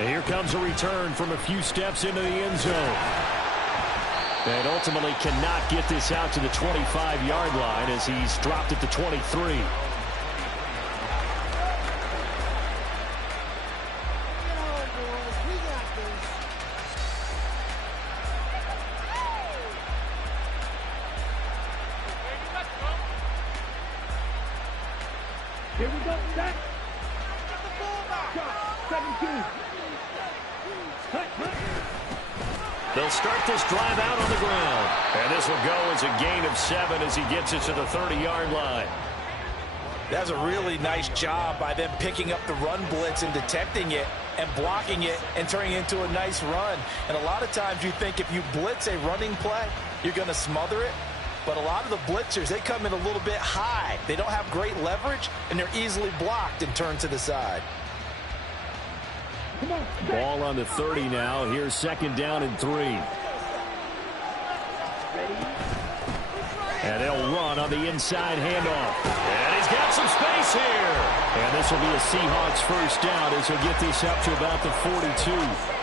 And here comes a return from a few steps into the end zone. And ultimately cannot get this out to the 25-yard line as he's dropped at the 23. Here we go, set. 17. They'll start this drive out on the ground. And this will go as a gain of 7 as he gets it to the 30-yard line. That's a really nice job by them picking up the run blitz and detecting it and blocking it and turning it into a nice run. And a lot of times you think if you blitz a running play, you're going to smother it. But a lot of the blitzers, they come in a little bit high. They don't have great leverage, and they're easily blocked and turned to the side. Ball on the 30 now. Here's second down and 3. And they'll run on the inside handoff. And he's got some space here. And this will be a Seahawks first down as he'll get this up to about the 42.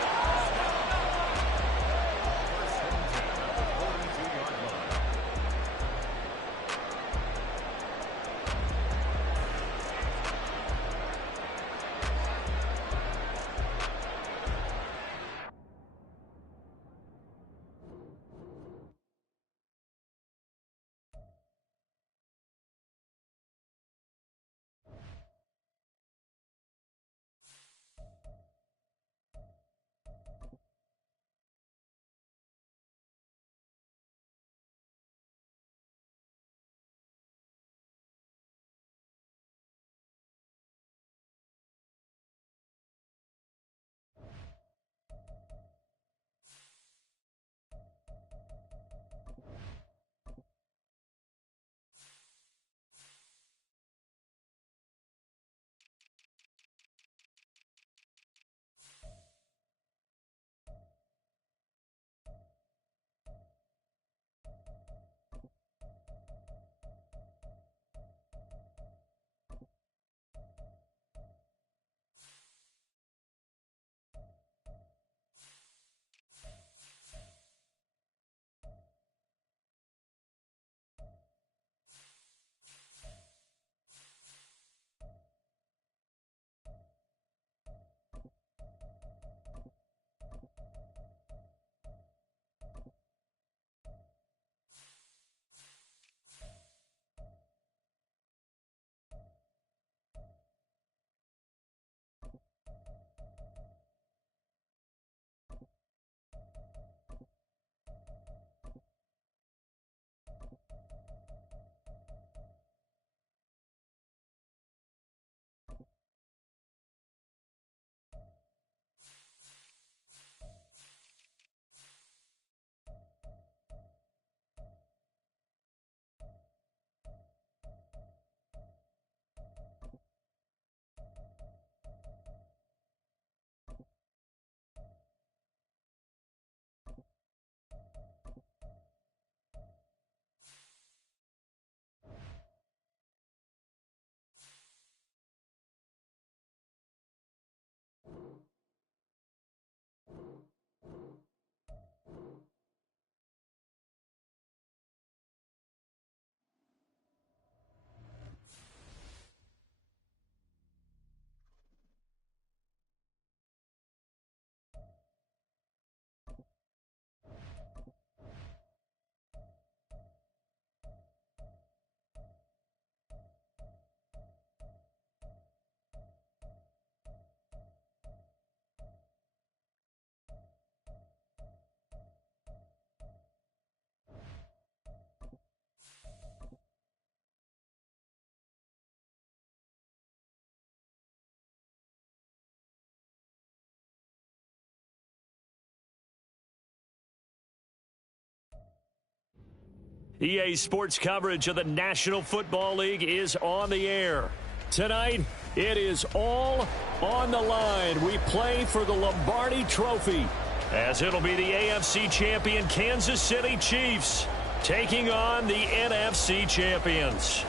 EA Sports coverage of the National Football League is on the air. Tonight, it is all on the line. We play for the Lombardi Trophy, as it'll be the AFC champion Kansas City Chiefs taking on the NFC champions.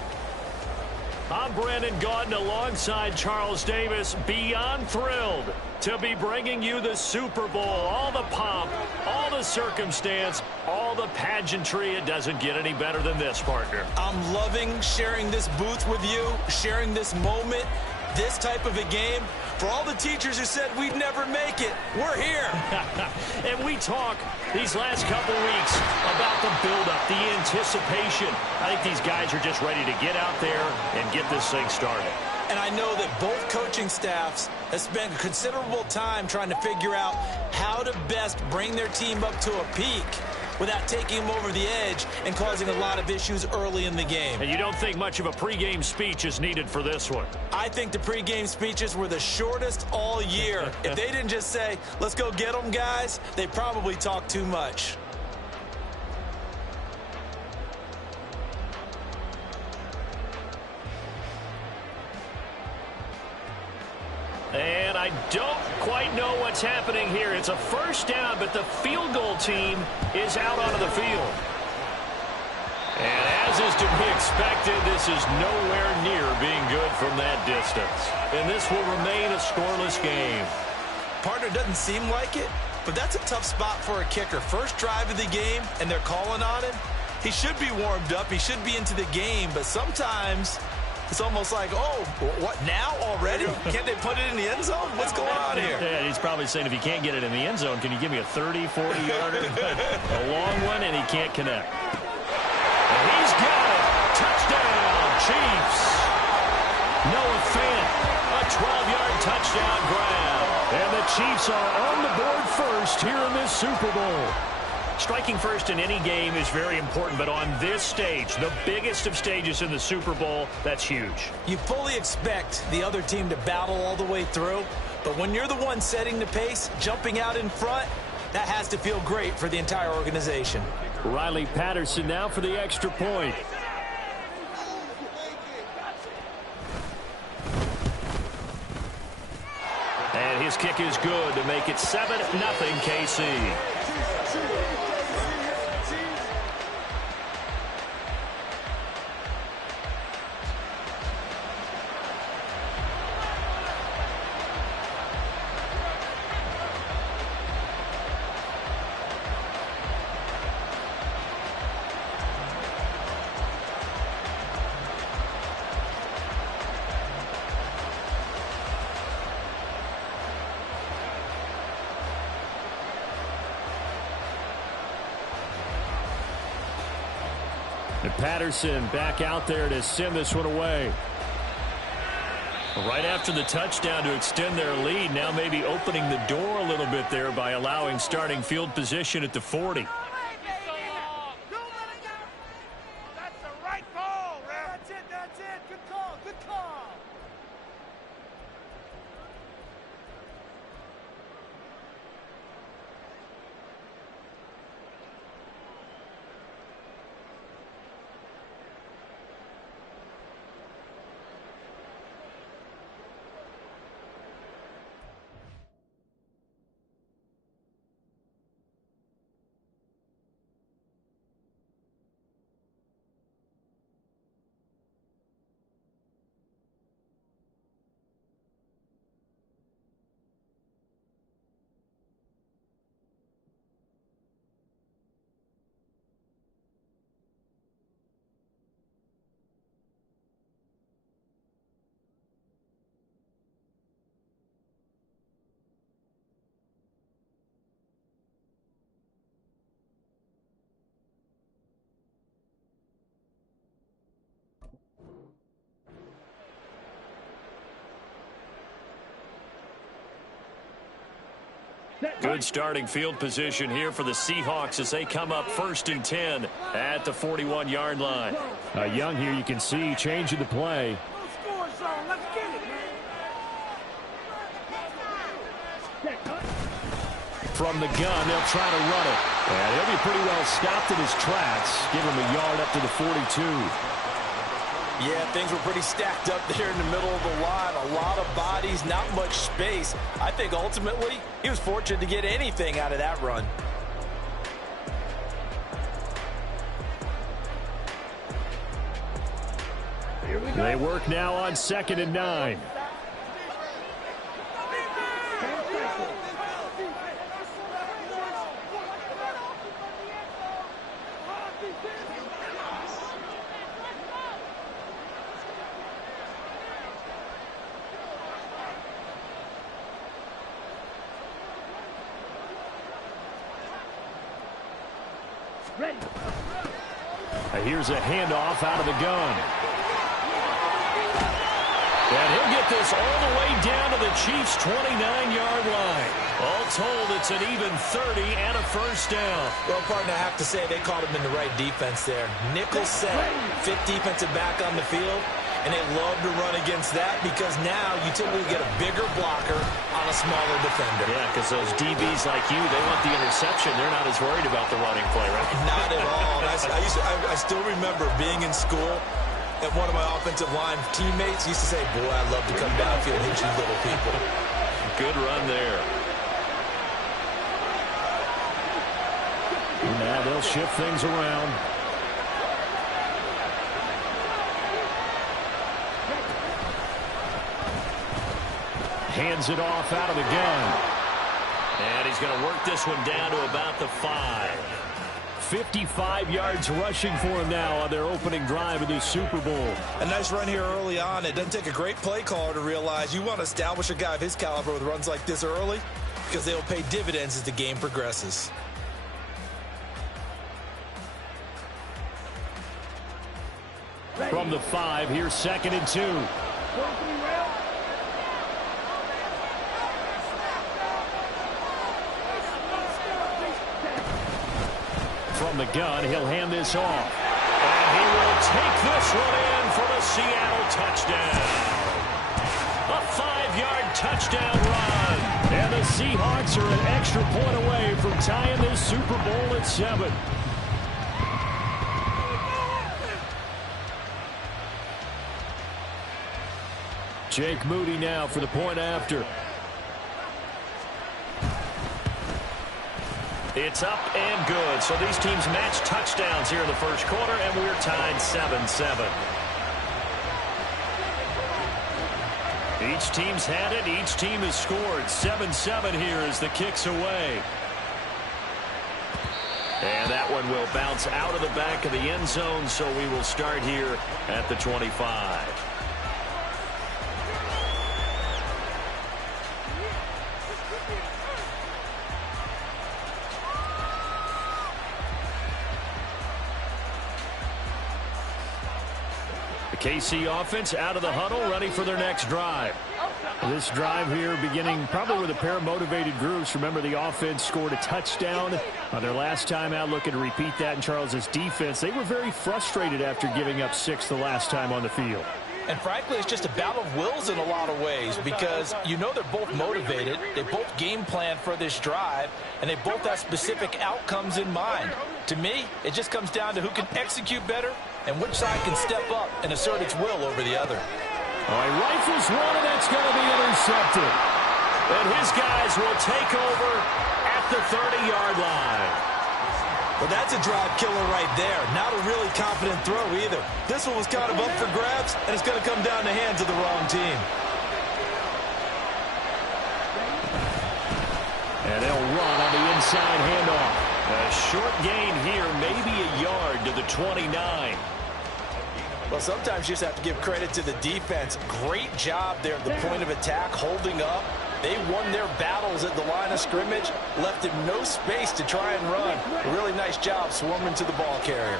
I'm Brandon Gaudin alongside Charles Davis. Beyond thrilled to be bringing you the Super Bowl. All the pomp, all the circumstance, all the pageantry. It doesn't get any better than this, partner. I'm loving sharing this booth with you, sharing this moment, this type of a game. For all the teachers who said we'd never make it, we're here. And we talk these last couple weeks about the buildup, the anticipation. I think these guys are just ready to get out there and get this thing started. And I know that both coaching staffs have spent considerable time trying to figure out how to best bring their team up to a peak without taking them over the edge and causing a lot of issues early in the game. And you don't think much of a pregame speech is needed for this one? I think the pregame speeches were the shortest all year. If they didn't just say, let's go get them, guys, they probably talked too much. And I don't quite know what's happening here. It's a first down, but the field goal team is out onto the field. And as is to be expected, this is nowhere near being good from that distance. And this will remain a scoreless game. Partner, doesn't seem like it, but that's a tough spot for a kicker. First drive of the game, and they're calling on him. He should be warmed up. He should be into the game, but sometimes it's almost like, oh, what, now already? Can't they put it in the end zone? What's going on here? Yeah, he's probably saying, if you can't get it in the end zone, can you give me a 30, 40-yarder? A long one, and he can't connect. And he's got it. Touchdown, Chiefs. Noah Fant, a 12-yard touchdown grab. And the Chiefs are on the board first here in this Super Bowl. Striking first in any game is very important, but on this stage, the biggest of stages in the Super Bowl, that's huge. You fully expect the other team to battle all the way through, but when you're the one setting the pace, jumping out in front, that has to feel great for the entire organization. Riley Patterson now for the extra point. And his kick is good to make it 7-0 KC. And Patterson back out there to send this one away. Right after the touchdown to extend their lead, now maybe opening the door a little bit there by allowing starting field position at the 40. That's the right call, Ref. That's it. Good call, good call. Good starting field position here for the Seahawks as they come up 1st and 10 at the 41-yard line. Young here, you can see changing the play. Score zone. Let's get it, man. From the gun, they'll try to run it. And he'll be pretty well stopped in his tracks. Give him a yard up to the 42. Yeah, things were pretty stacked up there in the middle of the line. A lot of bodies, not much space. I think ultimately he was fortunate to get anything out of that run. They work now on 2nd and 9. Here's a handoff out of the gun. And he'll get this all the way down to the Chiefs' 29-yard line. All told, it's an even 30 and a first down. Well, partner, I have to say they caught him in the right defense there. Nickel set, fifth defensive back on the field, and they love to run against that because now you typically get a bigger blocker on a smaller defender. Yeah, because those DBs like you, they want the interception. They're not as worried about the running play, right? Not at all. I still remember being in school, and one of my offensive line teammates used to say, boy, I'd love to come downfield and hit you little people. Good run there. Now they'll shift things around. Hands it off out of the gun. And he's going to work this one down to about the 5. 55 yards rushing for him now on their opening drive of this Super Bowl. A nice run here early on. It doesn't take a great play caller to realize you want to establish a guy of his caliber with runs like this early because they'll pay dividends as the game progresses. From the 5, here's 2nd and 2. From the gun, he'll hand this off. And he will take this one in for the Seattle touchdown. A 5-yard touchdown run. And the Seahawks are an extra point away from tying this Super Bowl at 7. Jake Moody now for the point after. It's up and good. So these teams match touchdowns here in the first quarter, and we're tied 7-7. Each team's had it. Each team has scored. 7-7 here as the kick's away. And that one will bounce out of the back of the end zone, so we will start here at the 25. KC offense out of the huddle, ready for their next drive. This drive here beginning probably with a pair of motivated groups. Remember, the offense scored a touchdown on their last time out. Looking to repeat that in Charles's defense. They were very frustrated after giving up 6 the last time on the field. And frankly, it's just a battle of wills in a lot of ways because you know they're both motivated. They both game plan for this drive, and they both have specific outcomes in mind. To me, it just comes down to who can execute better and which side can step up and assert its will over the other. All right, rifles one, and that's going to be intercepted. And his guys will take over at the 30-yard line. Well, that's a drive killer right there. Not a really confident throw either. This one was kind of up for grabs, and it's going to come down the hands of the wrong team. And they'll run on the inside handoff. A short gain here, maybe a yard to the 29. Well, sometimes you just have to give credit to the defense. Great job there at the point of attack, holding up. They won their battles at the line of scrimmage, left him no space to try and run. A really nice job swarming to the ball carrier.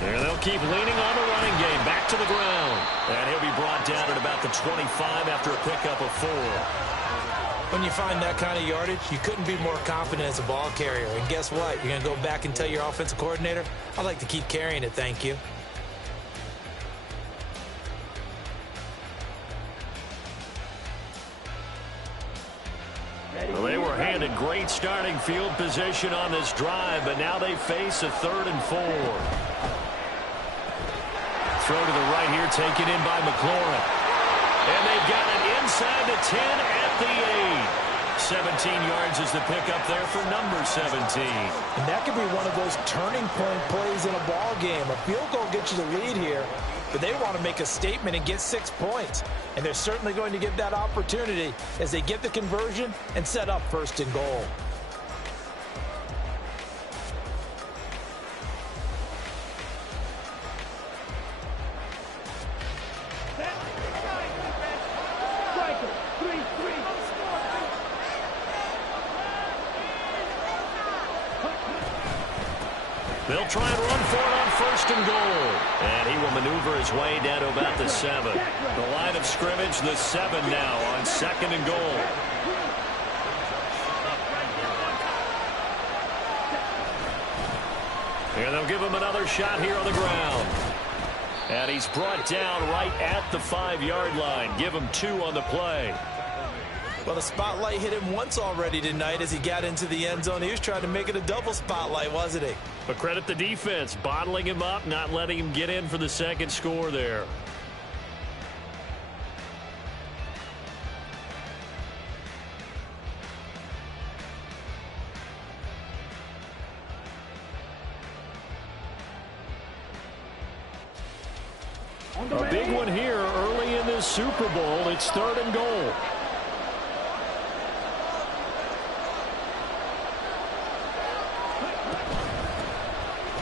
There they'll keep leaning on the running game. Back to the ground. And he'll be brought down at about the 25 after a pickup of 4. When you find that kind of yardage, you couldn't be more confident as a ball carrier. And guess what? You're going to go back and tell your offensive coordinator, I'd like to keep carrying it, thank you. Well, they were handed great starting field position on this drive, but now they face a 3rd and 4. Throw to the right here, taken in by McLaurin. And they've got it inside the 10 at the 8. 17 yards is the pickup there for number 17. And that could be one of those turning point plays in a ball game. A field goal gets you the lead here, but they want to make a statement and get 6 points. And they're certainly going to get that opportunity as they get the conversion and set up 1st and goal. They'll try and run for it on 1st and goal. And he will maneuver his way down to about the 7. The line of scrimmage, the 7 now on 2nd and goal. And they'll give him another shot here on the ground. And he's brought down right at the 5-yard line. Give him 2 on the play. Well, the spotlight hit him once already tonight as he got into the end zone. He was trying to make it a double spotlight, wasn't he? But credit the defense, bottling him up, not letting him get in for the 2nd score there. A big one here early in this Super Bowl. It's 3rd and goal.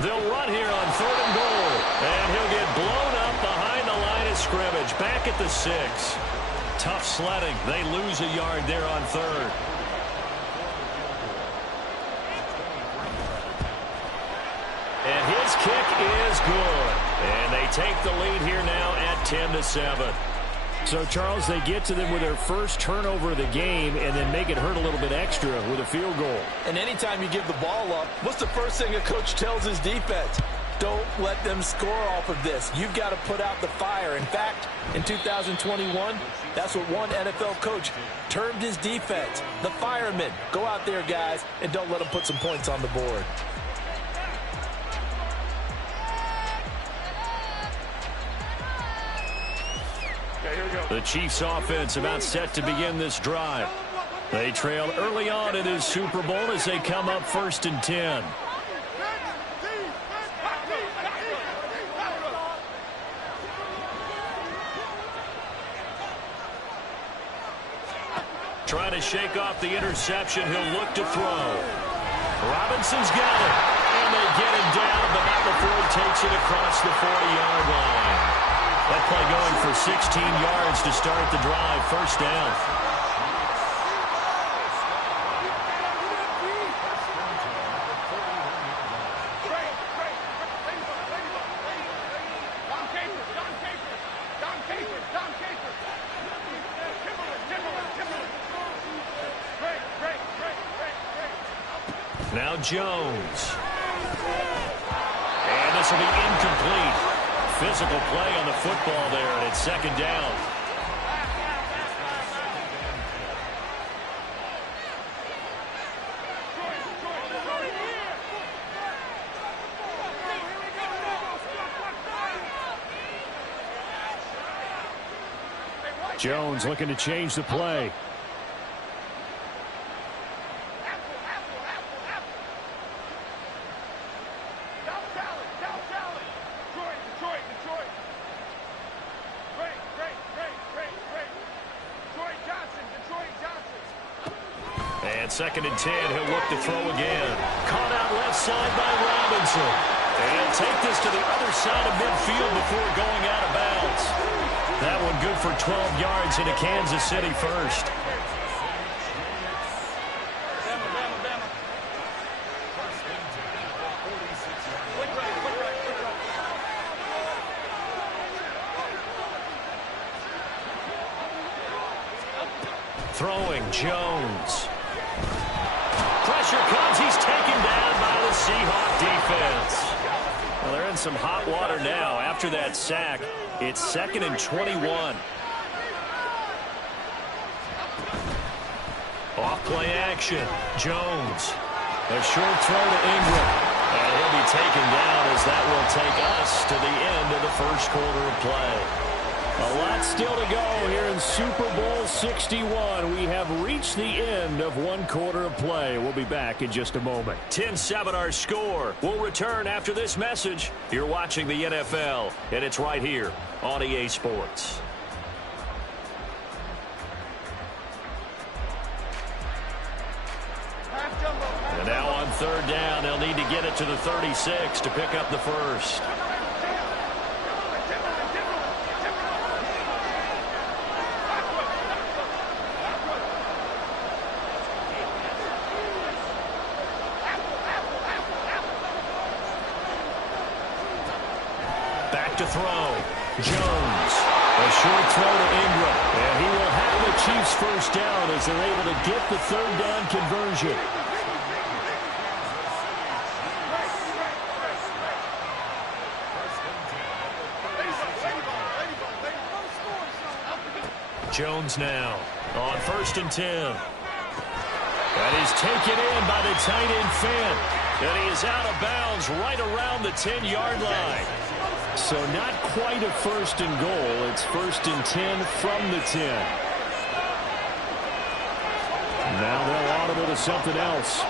They'll run here on 3rd and goal. And he'll get blown up behind the line of scrimmage. Back at the 6. Tough sledding. They lose a yard there on 3rd. And his kick is good. And they take the lead here now at 10-7. So, Charles, they get to them with their first turnover of the game and then make it hurt a little bit extra with a field goal. And anytime you give the ball up, what's the first thing a coach tells his defense? Don't let them score off of this. You've got to put out the fire. In fact, in 2021, that's what one NFL coach termed his defense. The firemen. Go out there, guys, and don't let them put some points on the board. The Chiefs offense about set to begin this drive. They trail early on in this Super Bowl as they come up 1st and 10. Trying to shake off the interception. He'll look to throw. Robinson's got it. And they get him down, but not before he takes it across the 40-yard line. That play going for 16 yards to start the drive. 1st down. Now Jones. And this will be incomplete. Physical play on the football there, and it's 2nd down. Jones looking to change the play. And 2nd and 10, he'll look to throw again. Caught out left side by Robinson. And he'll take this to the other side of midfield before going out of bounds. That one good for 12 yards into Kansas City 1st. Throwing Jones. Pressure comes. He's taken down by the Seahawk defense. Well, they're in some hot water now after that sack. It's 2nd and 21. Off play action. Jones. A short throw to Ingram. And he'll be taken down as that will take us to the end of the 1st quarter of play. A lot still to go here in Super Bowl 61. We have reached the end of one quarter of play. We'll be back in just a moment. 10-7 our score. We'll return after this message. You're watching the NFL, and it's right here on EA Sports. And now on third down, they'll need to get it to the 36 to pick up the first. Back to throw. Jones. A short throw to Ingram. And he will have the Chiefs first down as they're able to get the third down conversion. Jones now on 1st and 10. That is taken in by the tight end Fant. And he is out of bounds right around the 10-yard line. So not quite a 1st and goal. It's 1st and 10 from the 10. Now they'll audible to something else.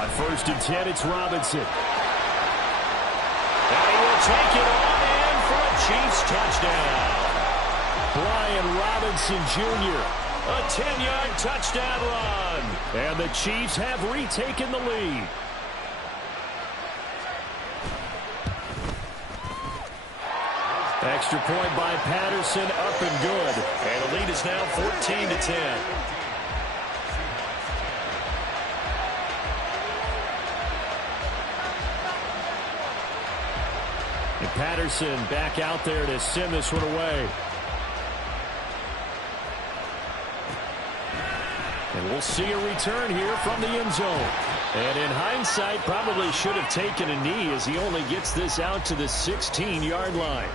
On 1st and 10, it's Robinson. And he will take it on in for a Chiefs touchdown. Brian Robinson Jr., a 10-yard touchdown run. And the Chiefs have retaken the lead. Extra point by Patterson, up and good. And the lead is now 14-10. And Patterson back out there to send this one away. And we'll see a return here from the end zone. And in hindsight, probably should have taken a knee as he only gets this out to the 16-yard line.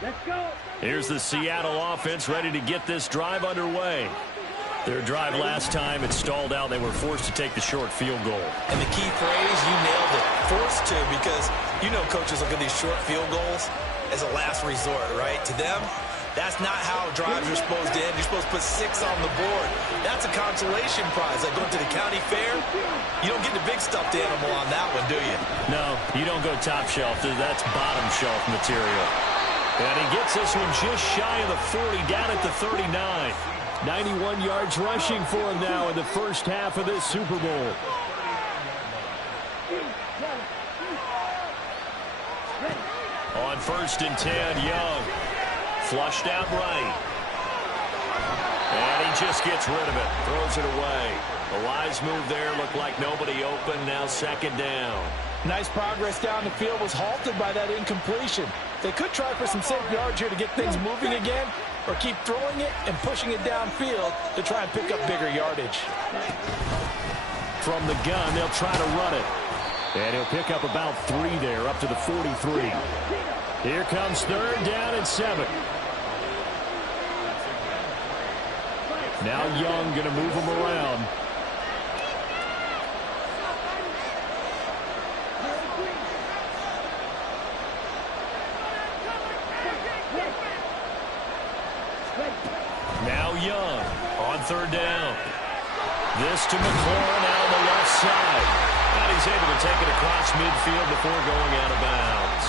Let's go. Here's the Seattle offense ready to get this drive underway. Their drive last time, it stalled out. They were forced to take the short field goal. And the key phrase, you nailed it, forced to, because you know coaches look at these short field goals as a last resort, right? To them, that's not how drives are supposed to end. You're supposed to put 6 on the board. That's a consolation prize. Like going to the county fair, you don't get the big stuffed animal on that one, do you? No, you don't go top shelf. That's bottom shelf material. And he gets this one just shy of the 40, down at the 39. 91 yards rushing for him now in the first half of this Super Bowl. On 1st and 10, Young. Flushed out right. And he just gets rid of it. Throws it away. A wise move there. Looked like nobody open. Now 2nd down. Nice progress down the field was halted by that incompletion. They could try for some safe yards here to get things moving again, or keep throwing it and pushing it downfield to try and pick up bigger yardage. From the gun, they'll try to run it. And he'll pick up about 3 there, up to the 43. Here comes 3rd down and 7. Now Young going to move him around. Now Young on 3rd down. This to McLaurin out on the left side. And he's able to take it across midfield before going out of bounds.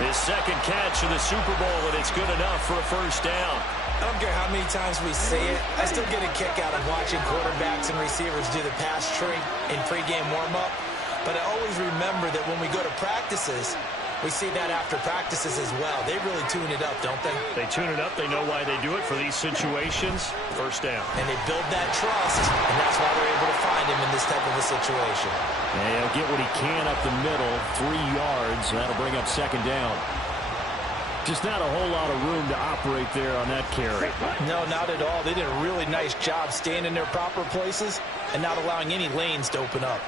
His 2nd catch of the Super Bowl, and it's good enough for a 1st down. I don't care how many times we see it. I still get a kick out of watching quarterbacks and receivers do the pass tree in pregame warm-up. But I always remember that when we go to practices, we see that after practices as well. They really tune it up, don't they? They tune it up. They know why they do it for these situations. 1st down. And they build that trust, and that's why they're able to find him in this type of a situation. And he'll get what he can up the middle, 3 yards. That'll bring up 2nd down. Just not a whole lot of room to operate there on that carry. No, not at all. They did a really nice job staying in their proper places and not allowing any lanes to open up.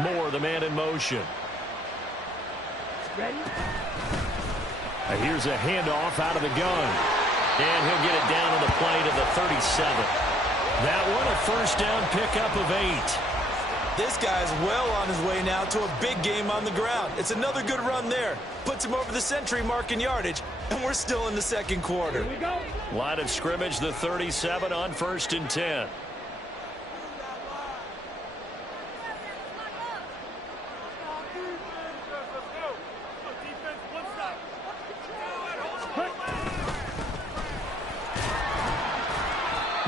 Moore, the man in motion. Here's a handoff out of the gun. And he'll get it down on the play to the 37. That one a first down pickup of 8. This guy's well on his way now to a big game on the ground. It's another good run there. Puts him over the century mark in yardage, and we're still in the second quarter. Line of scrimmage, the 37 on 1st and 10.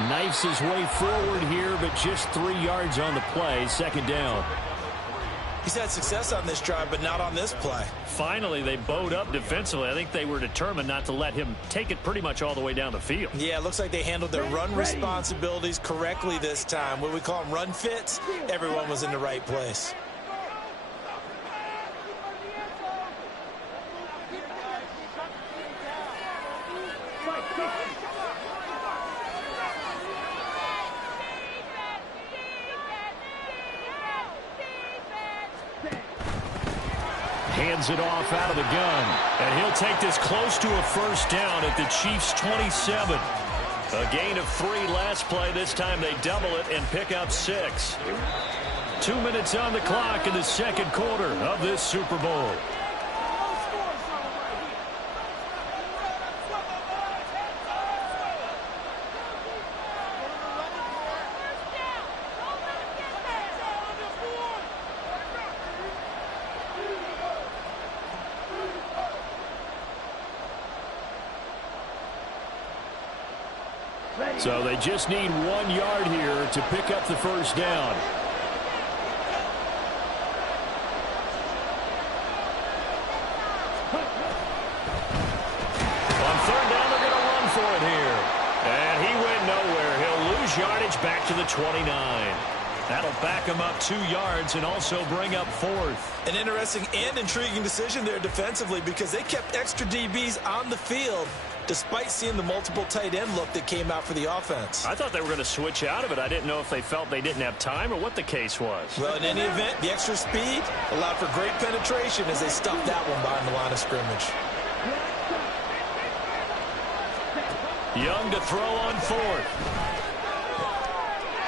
Knifes his way forward here, but just 3 yards on the play. Second down. He's had success on this drive, but not on this play. Finally, they bowed up defensively. I think they were determined not to let him take it pretty much all the way down the field. Yeah, it looks like they handled their run responsibilities correctly this time. What we call them run fits, everyone was in the right place. Hands it off out of the gun. And he'll take this close to a first down at the Chiefs' 27. A gain of 3 last play. This time they double it and pick up 6. 2 minutes on the clock in the second quarter of this Super Bowl. So they just need 1 yard here to pick up the first down. On 3rd down, they're going to run for it here. And he went nowhere. He'll lose yardage back to the 29. That'll back him up 2 yards and also bring up 4th. An interesting and intriguing decision there defensively because they kept extra DBs on the field despite seeing the multiple tight end look that came out for the offense. I thought they were going to switch out of it. I didn't know if they felt they didn't have time or what the case was. Well, in any event, the extra speed allowed for great penetration as they stuffed that one behind the line of scrimmage. Young to throw on 4th.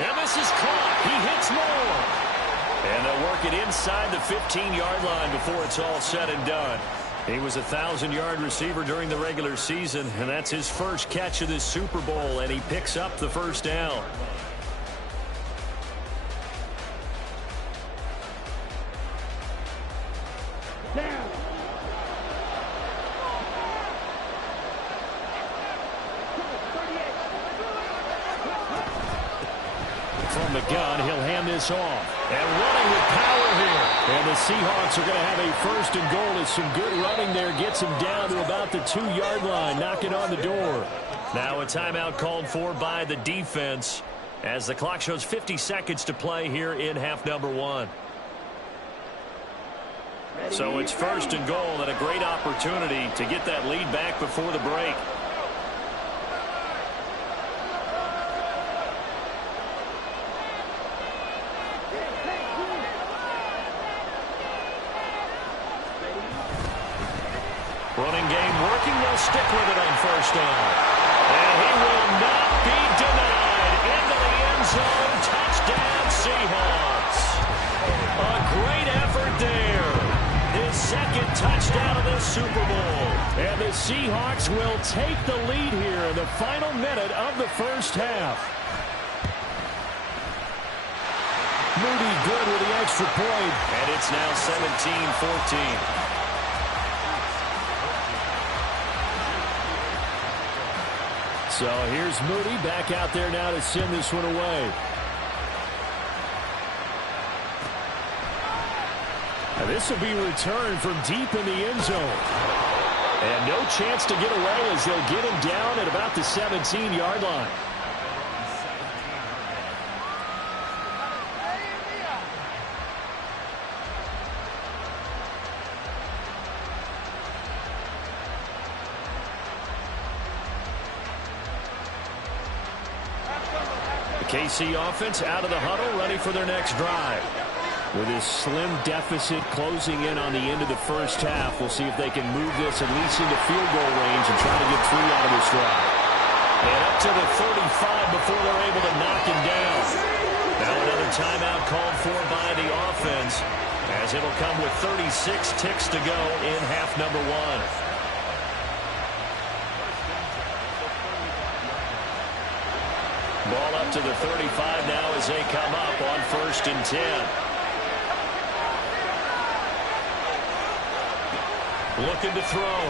And this is caught. He hits Moore. And they'll work it inside the 15-yard line before it's all said and done. He was a 1,000-yard receiver during the regular season, and that's his first catch of this Super Bowl, and he picks up the first down. From the gun, he'll hand this off. And running with power here. And the Seahawks are going to have a 1st and goal as some good running there gets him down to about the 2-yard line, knocking on the door. Now a timeout called for by the defense as the clock shows 50 seconds to play here in half number 1. So it's 1st and goal and a great opportunity to get that lead back before the break. Running game working. They'll stick with it on 1st down. And he will not be denied. Into the end zone. Touchdown, Seahawks. A great effort there. His 2nd touchdown of this Super Bowl. And the Seahawks will take the lead here in the final minute of the first half. Moody good with the extra point. And it's now 17-14. So here's Moody back out there now to send this one away. And this will be returned from deep in the end zone. And no chance to get away as they'll get him down at about the 17-yard line. KC offense out of the huddle, ready for their next drive. With this slim deficit closing in on the end of the first half, we'll see if they can move this at least into field goal range and try to get 3 out of this drive. And up to the 35 before they're able to knock him down. Now another timeout called for by the offense, as it'll come with 36 ticks to go in half number 1. Ball up to the 35 now as they come up on 1st and 10. Looking to throw.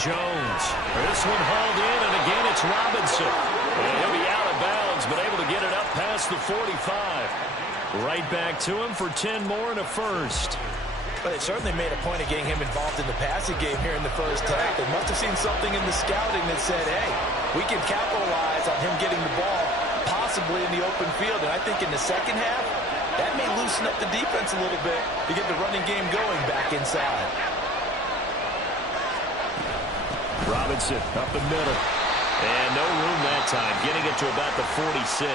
Jones. This one hauled in, and again it's Robinson. And he'll be out of bounds, but able to get it up past the 45. Right back to him for 10 more and a first. But they certainly made a point of getting him involved in the passing game here in the first half. They must have seen something in the scouting that said, hey, we can capitalize on him getting the ball possibly in the open field. And I think in the second half, that may loosen up the defense a little bit to get the running game going back inside. Robinson up the middle. And no room that time, getting it to about the 46.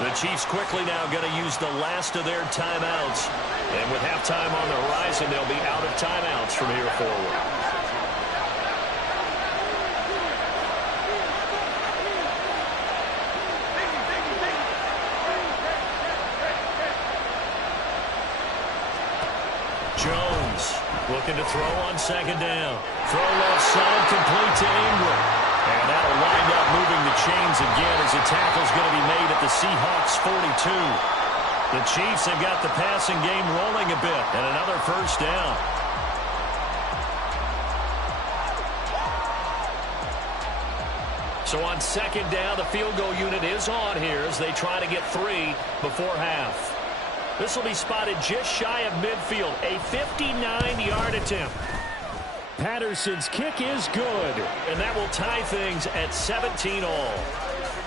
The Chiefs quickly now going to use the last of their timeouts. And with halftime on the horizon, they'll be out of timeouts from here forward. Jones looking to throw on 2nd down. Throw left side, complete to Ingram. And that'll wind up moving the chains again as the tackle's going to be made at the Seahawks 42. The Chiefs have got the passing game rolling a bit, and another first down. So on 2nd down, the field goal unit is on here as they try to get 3 before half. This will be spotted just shy of midfield, a 59-yard attempt. Patterson's kick is good, and that will tie things at 17 all.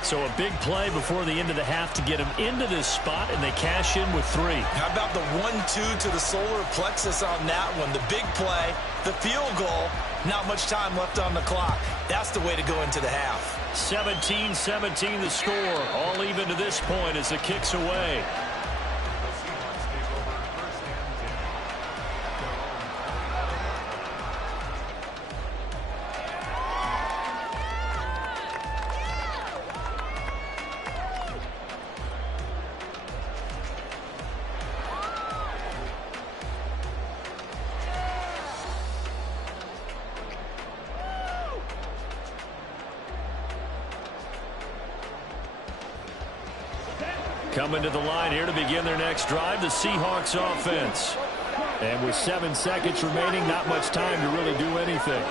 So a big play before the end of the half to get him into this spot, and they cash in with 3. How about the 1-2 to the solar plexus on that one? The big play, the field goal, not much time left on the clock. That's the way to go into the half. 17-17 the score, all even to this point as the kick's away. Coming to the line here to begin their next drive, the Seahawks offense. And with 7 seconds remaining, not much time to really do anything.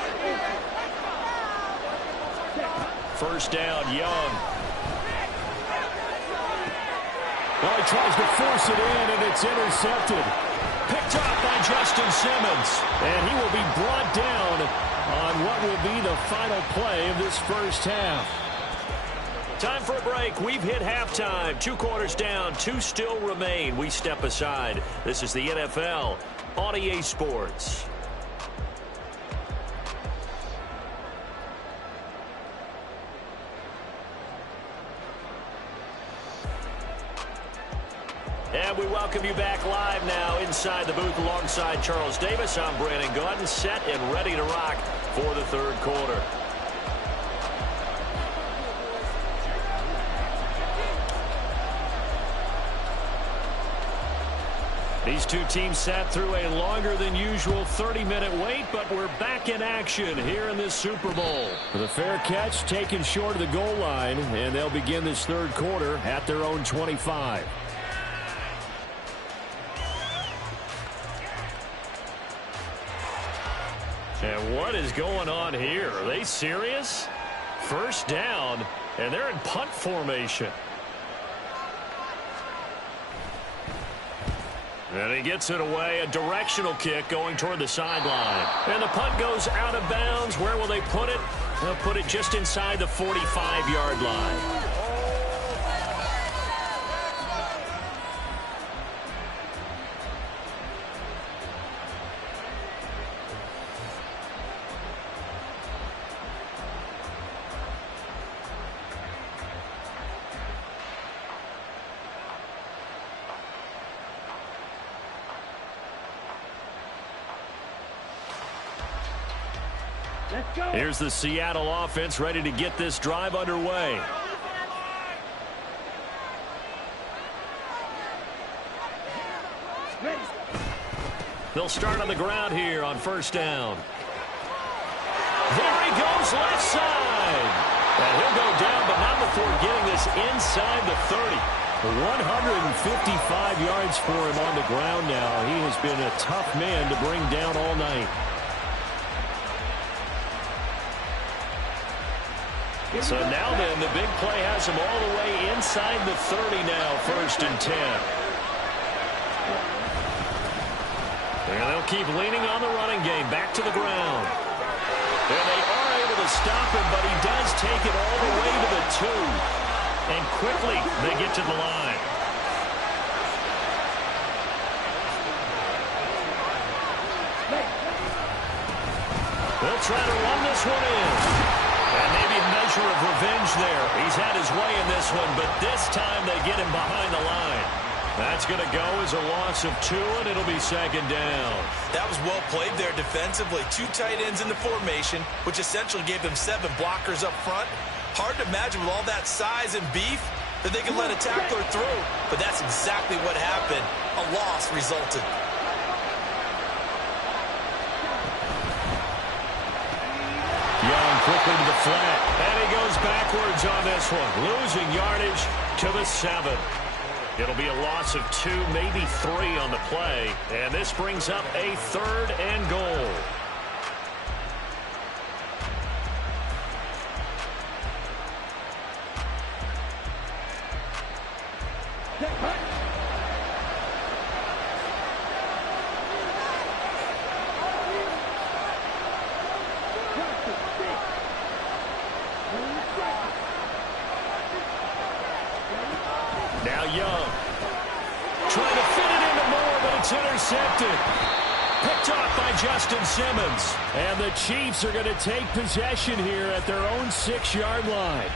First down, Young. Well, he tries to force it in, and it's intercepted. Picked up by Justin Simmons. And he will be brought down on what will be the final play of this first half. Time for a break. We've hit halftime. 2 quarters down, 2 still remain. We step aside. This is the NFL on EA Sports. And we welcome you back live now inside the booth alongside Charles Davis. I'm Brandon Gaudin, set and ready to rock for the 3rd quarter. These two teams sat through a longer than usual 30-minute wait, but we're back in action here in this Super Bowl. The fair catch taken short of the goal line, and they'll begin this 3rd quarter at their own 25. And what is going on here? Are they serious? First down, and they're in punt formation. And he gets it away, a directional kick going toward the sideline. And the punt goes out of bounds. Where will they put it? They'll put it just inside the 45-yard line. Here's the Seattle offense ready to get this drive underway. They'll start on the ground here on first down. There he goes, left side. And he'll go down, but not before getting this inside the 30. 155 yards for him on the ground now. He has been a tough man to bring down all night. So now then, the big play has him all the way inside the 30 now, first and 10. And they'll keep leaning on the running game, back to the ground. And they are able to stop him, but he does take it all the way to the 2. And quickly, they get to the line. They'll try to run this one in. And maybe a measure of revenge there. He's had his way in this one, but this time they get him behind the line. That's going to go as a loss of 2, and it'll be second down. That was well played there defensively. 2 tight ends in the formation, which essentially gave them 7 blockers up front. Hard to imagine with all that size and beef that they could let a tackler through. But that's exactly what happened. A loss resulted. Young quickly to the flat. And he goes backwards on this one. Losing yardage to the 7. It'll be a loss of 2, maybe 3 on the play. And this brings up a 3rd and goal. Now Young. Trying to fit it into Moore, but it's intercepted. Picked off by Justin Simmons. And the Chiefs are going to take possession here at their own 6-yard line.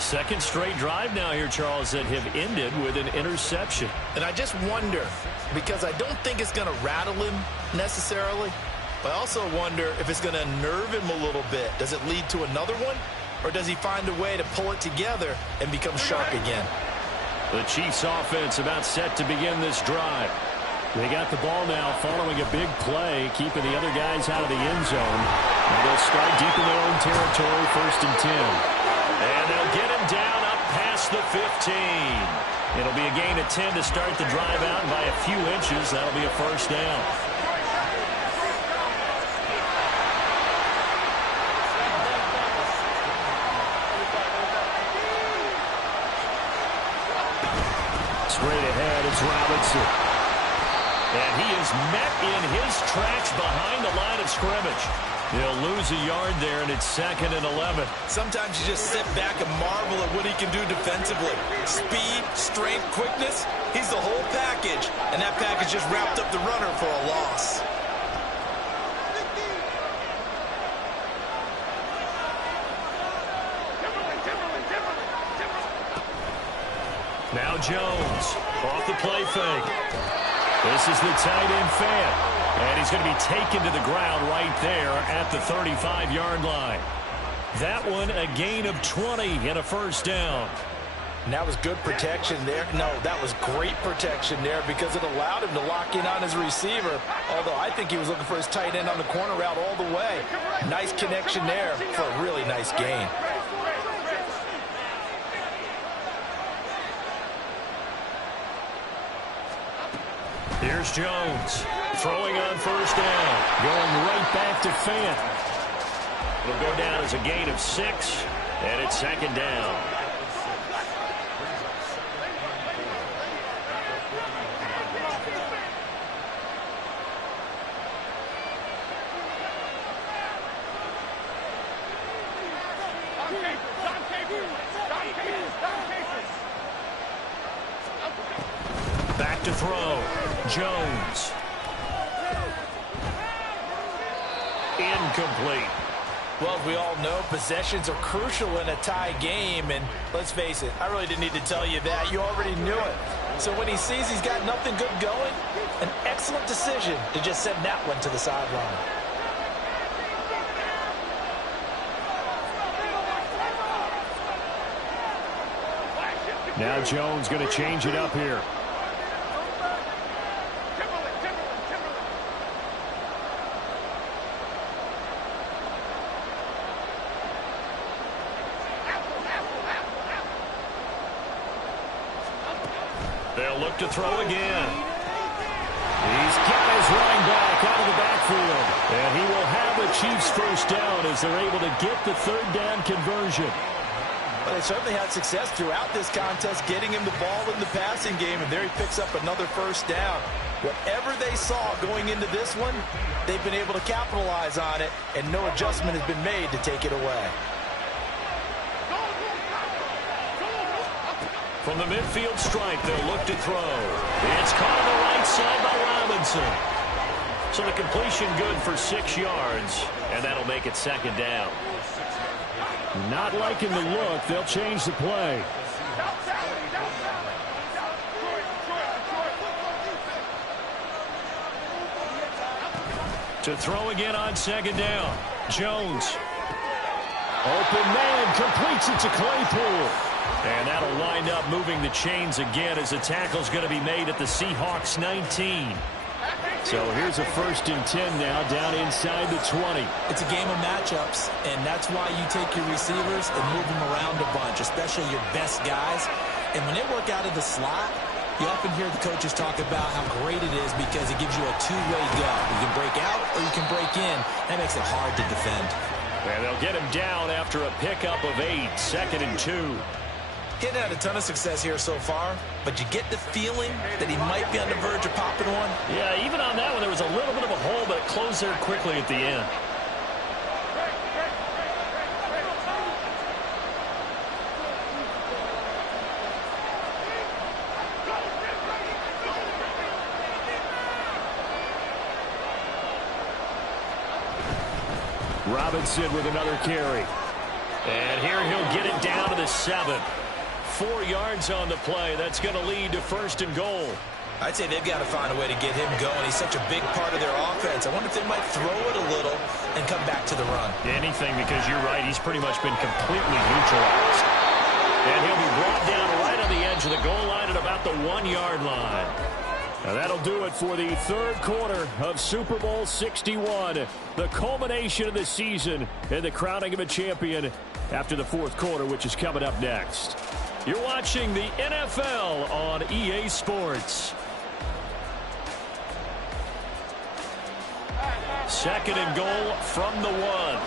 Second straight drive now here, Charles, that have ended with an interception. And I just wonder, because I don't think it's going to rattle him necessarily, but I also wonder if it's going to nerve him a little bit. Does it lead to another one? Or does he find a way to pull it together and become sharp again? The Chiefs offense about set to begin this drive. They got the ball now following a big play, keeping the other guys out of the end zone. And they'll start deep in their own territory, first and 10. And they'll get him down up past the 15. It'll be a gain of 10 to start the drive out, and by a few inches, that'll be a first down. Straight ahead is Robinson. And he is met in his tracks behind the line of scrimmage. He'll lose a yard there, and it's 2nd and 11. Sometimes you just sit back and marvel at what he can do defensively. Speed, strength, quickness, he's the whole package. And that package just wrapped up the runner for a loss. Now Jones off the play fake. This is the tight end Fant. And he's going to be taken to the ground right there at the 35-yard line. That one a gain of 20 and a first down. And that was good protection there. No, that was great protection there because it allowed him to lock in on his receiver. Although I think he was looking for his tight end on the corner route all the way. Nice connection there for a really nice gain. Here's Jones throwing on first down. Going right back to Fant. It'll go down as a gain of 6, and it's 2nd down. Back to throw. Jones. Incomplete. Well, as we all know, possessions are crucial in a tie game. And let's face it, I really didn't need to tell you that. You already knew it. So when he sees he's got nothing good going, an excellent decision to just send that one to the sideline. Now Jones going to change it up here. They'll look to throw again. He's got his running back out of the backfield. And he will have the Chiefs first down as they're able to get the third down conversion. But they certainly had success throughout this contest getting him the ball in the passing game, and there he picks up another first down. Whatever they saw going into this one, they've been able to capitalize on it, and no adjustment has been made to take it away. From the midfield stripe, they'll look to throw. It's caught on the right side by Robinson. So the completion good for 6 yards, and that'll make it second down. Not liking the look, they'll change the play. To throw again on second down. Jones. Open man, completes it to Claypool. And that'll wind up moving the chains again as the tackle's going to be made at the Seahawks 19. So here's a 1st and 10 now down inside the 20. It's a game of matchups, and that's why you take your receivers and move them around a bunch, especially your best guys. And when they work out of the slot, you often hear the coaches talk about how great it is because it gives you a two-way go. You can break out or you can break in. That makes it hard to defend. And they'll get him down after a pickup of 8, 2nd and 2. Getting had a ton of success here so far, but you get the feeling that he might be on the verge of popping one. Yeah, even on that one, there was a little bit of a hole, but it closed there quickly at the end. Robinson with another carry. And here he'll get it down to the 7. 4 yards on the play. That's going to lead to 1st and goal. I'd say they've got to find a way to get him going. He's such a big part of their offense. I wonder if they might throw it a little and come back to the run. Anything, because you're right. He's pretty much been completely neutralized. And he'll be brought down right on the edge of the goal line at about the 1-yard line. Now that'll do it for the 3rd quarter of Super Bowl 61. The culmination of the season and the crowning of a champion after the 4th quarter, which is coming up next. You're watching the NFL on EA Sports. 2nd and goal from the 1.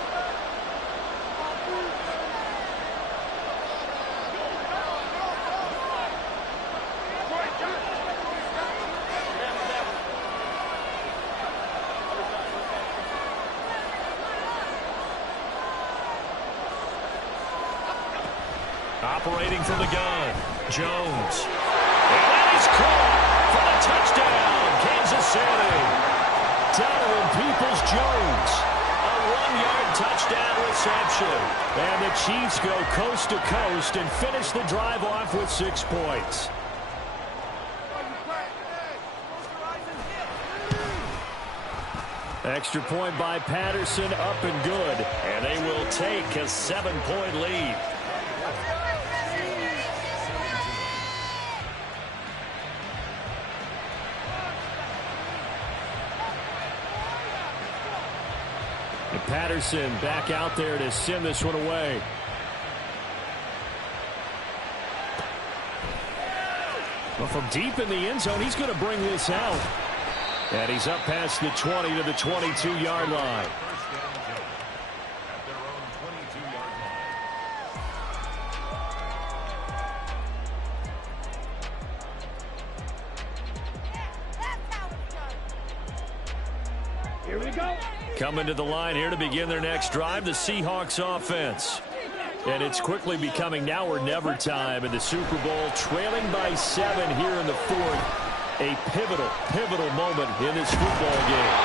Operating from the gun, Jones. And that is caught for the touchdown, Kansas City. Donovan Peoples-Jones, a 1-yard touchdown reception. And the Chiefs go coast to coast and finish the drive off with 6 points. Extra point by Patterson, up and good. And they will take a 7-point lead. Patterson back out there to send this one away. Well, from deep in the end zone, he's going to bring this out. And he's up past the 20 to the 22-yard line. Here we go. Coming to the line here to begin their next drive, the Seahawks offense. And it's quickly becoming now or never time in the Super Bowl, trailing by 7 here in the 4th. A pivotal moment in this football game.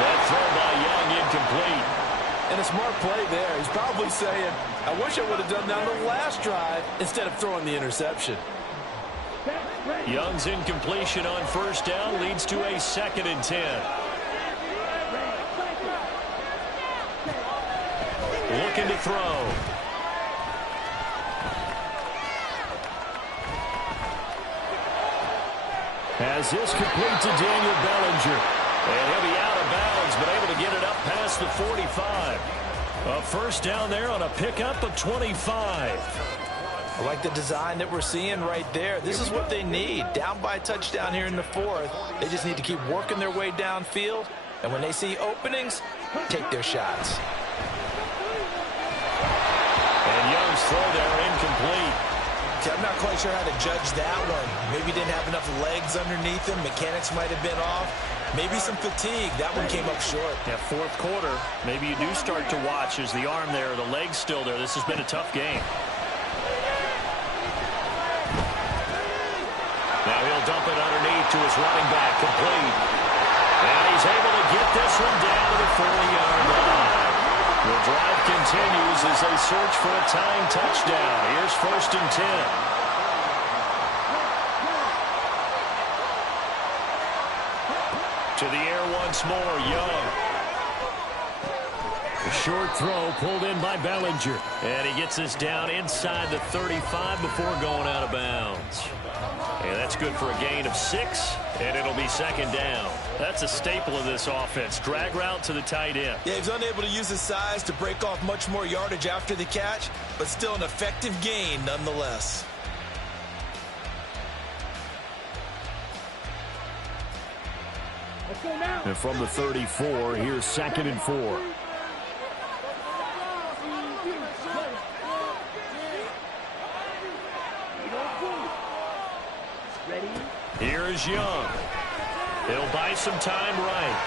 That throw by Young incomplete. And a smart play there. He's probably saying, I wish I would have done that on the last drive instead of throwing the interception. Young's incompletion on 1st down leads to a 2nd and 10. Looking to throw. As this complete to Daniel Bellinger. And he'll be out of bounds, but able to get it up past the 45. A first down there on a pickup of 25. I like the design that we're seeing right there. This is what they need. Down by a touchdown here in the fourth. They just need to keep working their way downfield. And when they see openings, take their shots. And Young's throw there incomplete. See, I'm not quite sure how to judge that one. Maybe didn't have enough legs underneath him. Mechanics might have been off. Maybe some fatigue. That one came up short. Yeah, fourth quarter. Maybe you do start to watch as the arm there, the leg's still there. This has been a tough game. Now he'll dump it underneath to his running back, complete. And he's able to get this one down to the 40-yard line. The drive continues as they search for a tying touchdown. Here's 1st and 10. To the air once more, Young. A short throw pulled in by Bellinger. And he gets this down inside the 35 before going out of bounds. And that's good for a gain of 6, and it'll be 2nd down. That's a staple of this offense. Drag route to the tight end. Yeah, he's unable to use his size to break off much more yardage after the catch, but still an effective gain nonetheless. And from the 34, here's 2nd and 4. Here is Young. He'll buy some time right.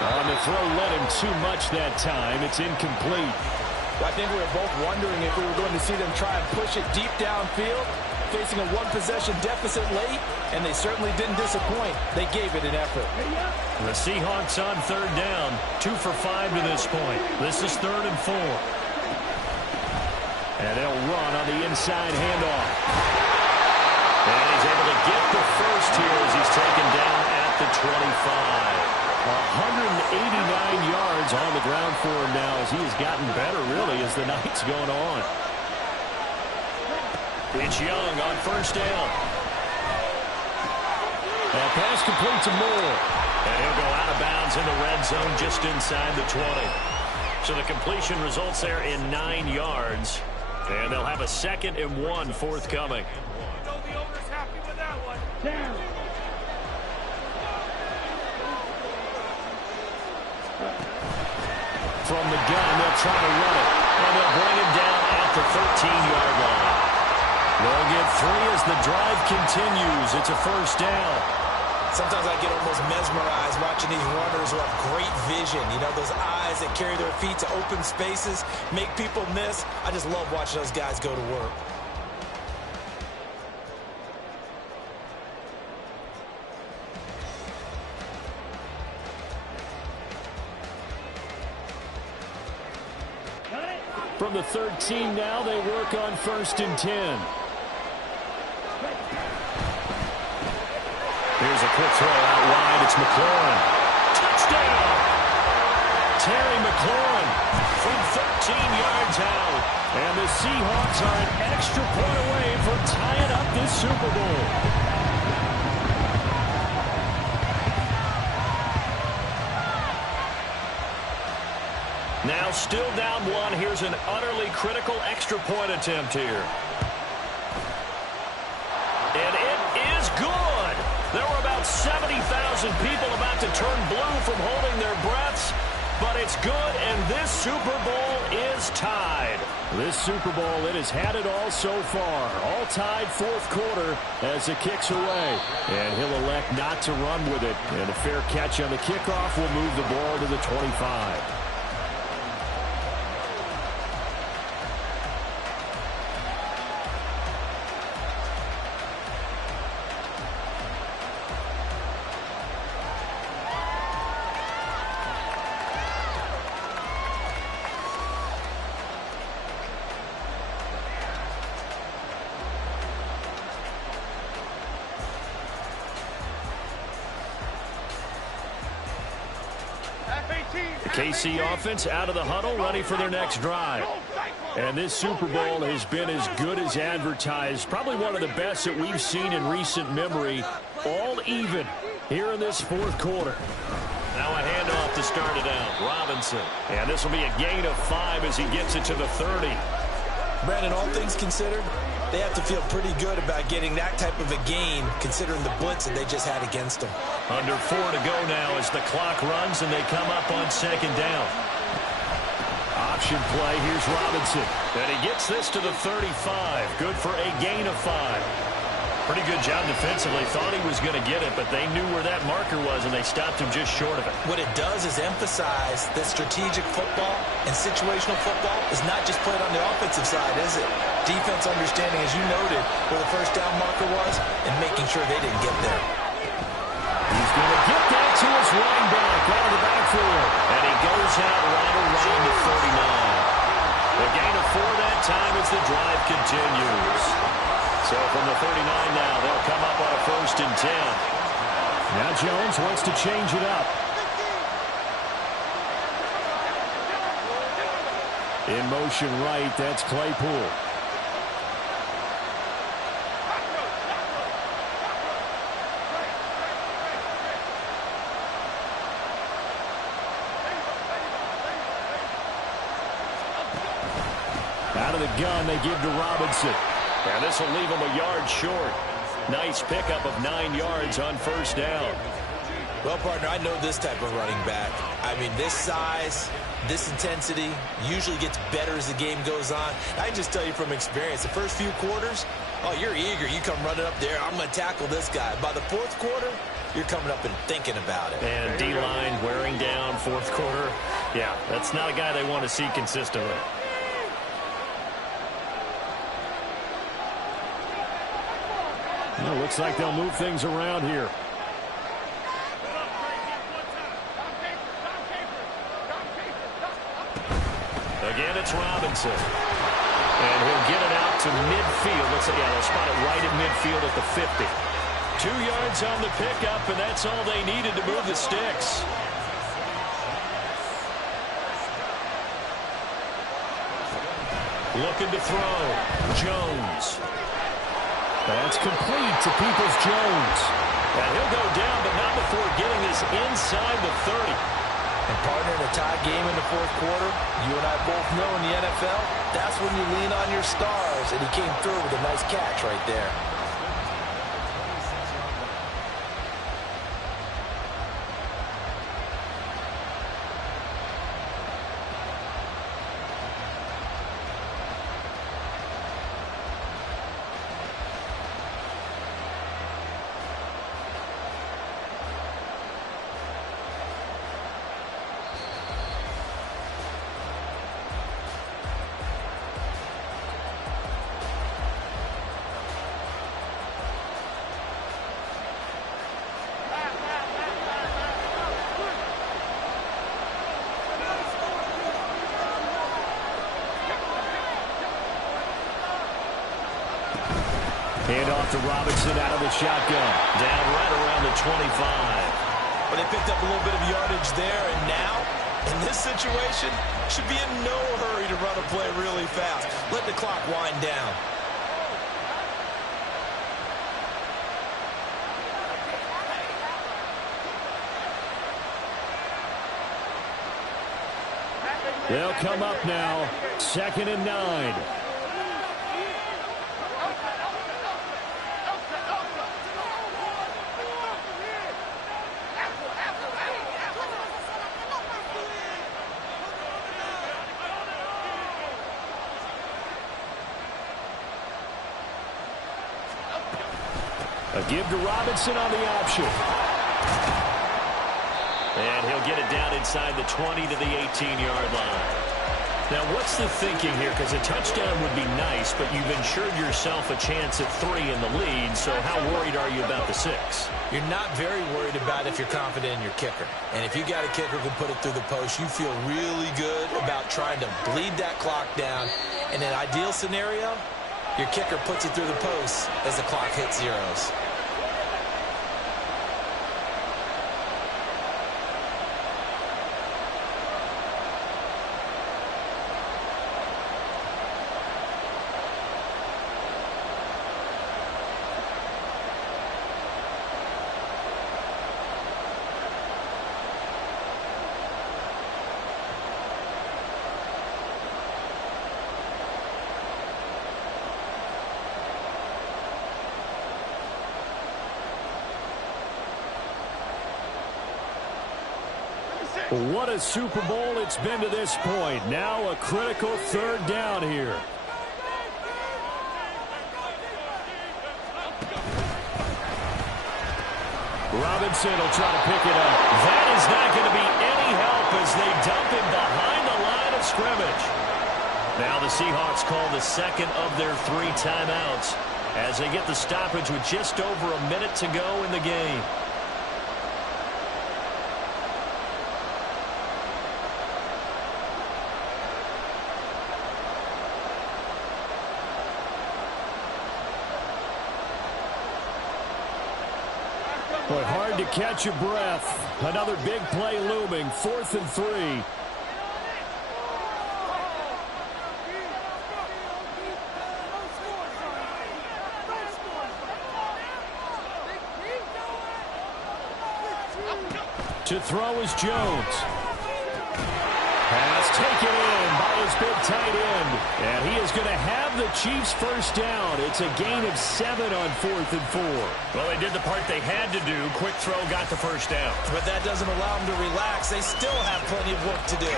On the throw, led him too much that time. It's incomplete. I think we were both wondering if we were going to see them try and push it deep downfield, facing a one-possession deficit late, and they certainly didn't disappoint. They gave it an effort. The Seahawks on 3rd down, 2 for 5 to this point. This is 3rd and 4. And they'll run on the inside handoff. And he's able to get the first here as he's taken down at the 25. 189 yards on the ground for him now as he has gotten better, really, as the night's going on. It's Young on 1st down. A pass complete to Moore. And he'll go out of bounds in the red zone just inside the 20. So the completion results there in 9 yards. And they'll have a 2nd and 1 forthcoming. From the gun, they'll try to run it. And they'll bring him down at the 13-yard line. They'll get 3 as the drive continues. It's a 1st down. Sometimes I get almost mesmerized watching these runners who have great vision. You know, those eyes that carry their feet to open spaces, make people miss. I just love watching those guys go to work. From the 13 now, they work on 1st and 10. Here's a quick throw out wide. It's McLaurin. Touchdown! Terry McLaurin from 13 yards out. And the Seahawks are an extra point away from tying up this Super Bowl. Now still down 1. Here's an utterly critical extra point attempt here. And it is good. There were about 70,000 people about to turn blue from holding their breaths. But it's good, and this Super Bowl is tied. This Super Bowl, it has had it all so far. All tied 4th quarter as it kicks away. And he'll elect not to run with it. And a fair catch on the kickoff will move the ball to the 25. KC offense out of the huddle, ready for their next drive. And this Super Bowl has been as good as advertised. Probably one of the best that we've seen in recent memory. All even here in this fourth quarter. Now a handoff to start it out. Robinson. And this will be a gain of 5 as he gets it to the 30. Brandon, all things considered, they have to feel pretty good about getting that type of a gain considering the blitz that they just had against them. Under 4 to go now as the clock runs and they come up on second down. Option play, here's Robinson. And he gets this to the 35. Good for a gain of 5. Pretty good job defensively. Thought he was going to get it, but they knew where that marker was, and they stopped him just short of it. What it does is emphasize that strategic football and situational football is not just played on the offensive side, is it? Defense understanding, as you noted, where the first down marker was and making sure they didn't get there. He's going to get that to his running back out of the backfield. And he goes out right around the 39. The gain of 4 that time as the drive continues. So from the 39 now, they'll come up on a 1st and 10. Now Jones wants to change it up. In motion right, that's Claypool. Out of the gun, they give to Robinson. And this will leave him a yard short. Nice pickup of 9 yards on 1st down. Well, partner, I know this type of running back. I mean, this size, this intensity usually gets better as the game goes on. I can just tell you from experience, the first few quarters, oh, you're eager. You come running up there, I'm going to tackle this guy. By the 4th quarter, you're coming up and thinking about it. And D-line wearing down 4th quarter. Yeah, that's not a guy they want to see consistently. Well, looks like they'll move things around here. Again, it's Robinson. And he'll get it out to midfield. Looks like, yeah, they'll spot it right at midfield at the 50. 2 yards on the pickup, and that's all they needed to move the sticks. Looking to throw. Jones. That's complete to Peoples-Jones. And he'll go down, but not before getting this inside the 30. And partner, in a tie game in the 4th quarter, you and I both know in the NFL, that's when you lean on your stars. And he came through with a nice catch right there. Hand off to Robinson out of the shotgun. Down right around the 25. Well, they picked up a little bit of yardage there, and now, in this situation, should be in no hurry to run a play really fast. Let the clock wind down. They'll come up now, 2nd and 9. A give to Robinson on the option. And he'll get it down inside the 20 to the 18-yard line. Now, what's the thinking here? Because a touchdown would be nice, but you've ensured yourself a chance at 3 in the lead, so how worried are you about the 6? You're not very worried about if you're confident in your kicker. And if you got a kicker who can put it through the post, you feel really good about trying to bleed that clock down. In an ideal scenario, your kicker puts it through the post as the clock hits zeros. What a Super Bowl it's been to this point. Now a critical third down here. Robinson will try to pick it up. That is not going to be any help as they dump him behind the line of scrimmage. Now the Seahawks call the second of their 3 timeouts as they get the stoppage with just over a minute to go in the game. Boy, hard to catch your breath. Another big play looming. 4th and 3. To throw is Jones. Pass taken in by his big tight end. And he is going to have the Chiefs first down. It's a gain of 7 on 4th and 4. Well, they did the part they had to do. Quick throw got the first down. But that doesn't allow them to relax. They still have plenty of work to do.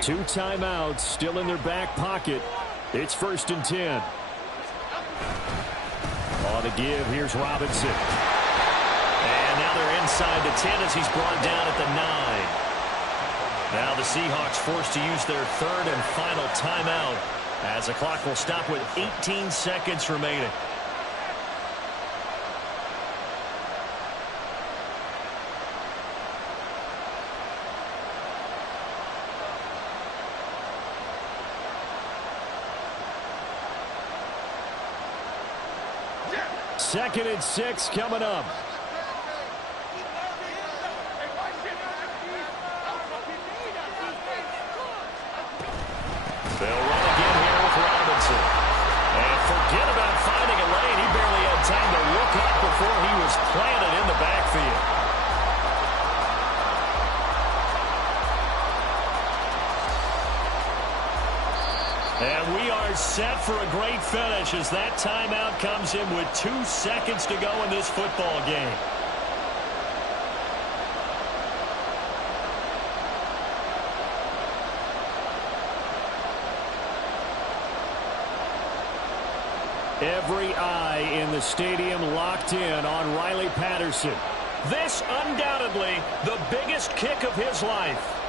Two timeouts still in their back pocket. It's 1st and 10. On the give, here's Robinson. And now they're inside the 10 as he's brought down at the 9. Now the Seahawks forced to use their 3rd and final timeout as the clock will stop with 18 seconds remaining. Second and 6 coming up. They'll run again here with Robinson. And forget about finding a lane. He barely had time to look up before he was planted in the backfield. And we are set for a great finish as that timeout comes in with 2 seconds to go in this football game. Every eye in the stadium locked in on Riley Patterson. This undoubtedly the biggest kick of his life.